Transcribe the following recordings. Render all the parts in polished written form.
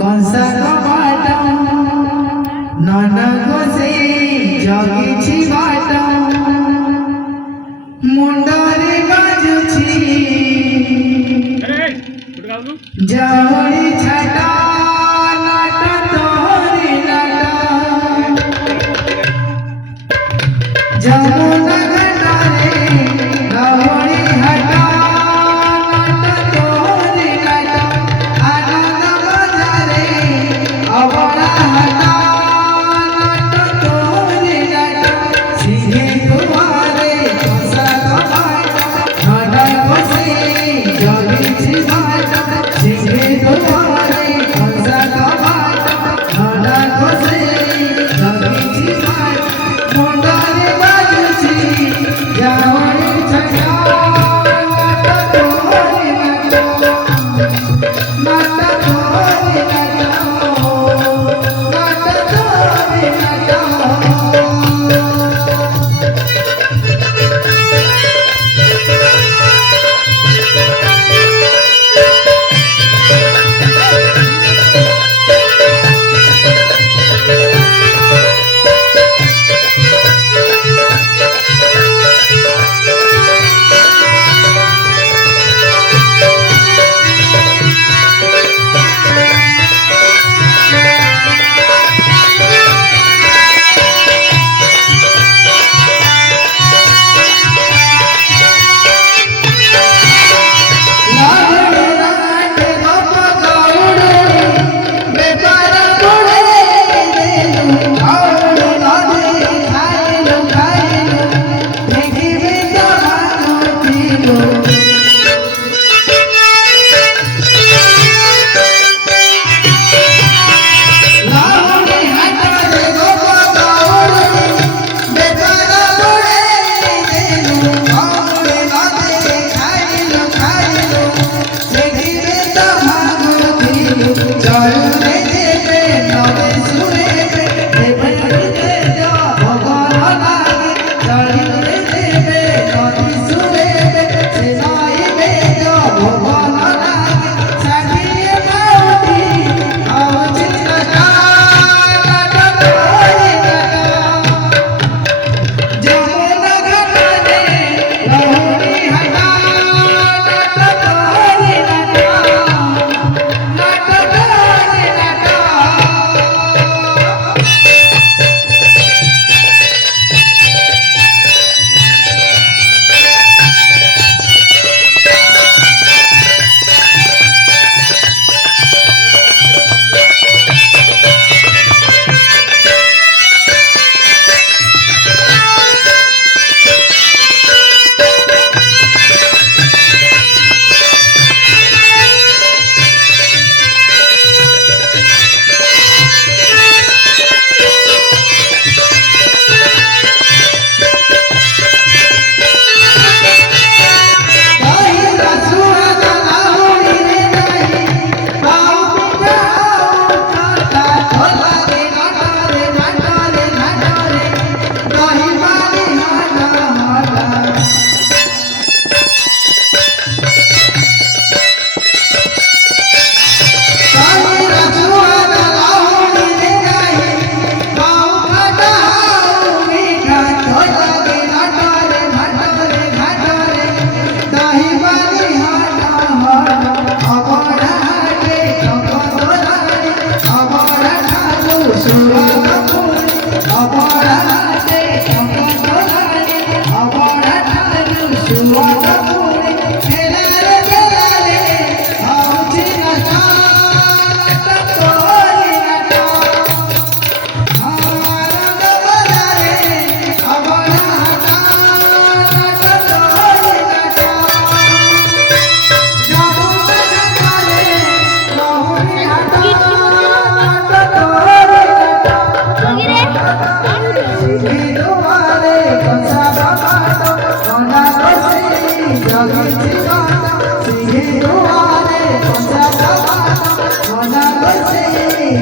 कंसा कबाट नाना गोसे जगिछि बाट मुंडरे बाजुछि जावड़ी छाटा नाटा तोरी नाटा जमुना घाटारे रावड़ी हटा नाटा तोरी नाटा आनंद बजारे अबड़ा हटा नाटा तोरी नाटा सीधे दुआरे कंसा कबाट नाटा गोसे जगिछि बाट सीधे दुआरे कंसा कबाट नाटा गोसे जगिछि बाट मुंडरे बाजुछि जावड़ी छटा नाटा तोरी नाटा नाटा तोरी नाटा नाटा तोरी नाटा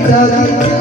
जगिछि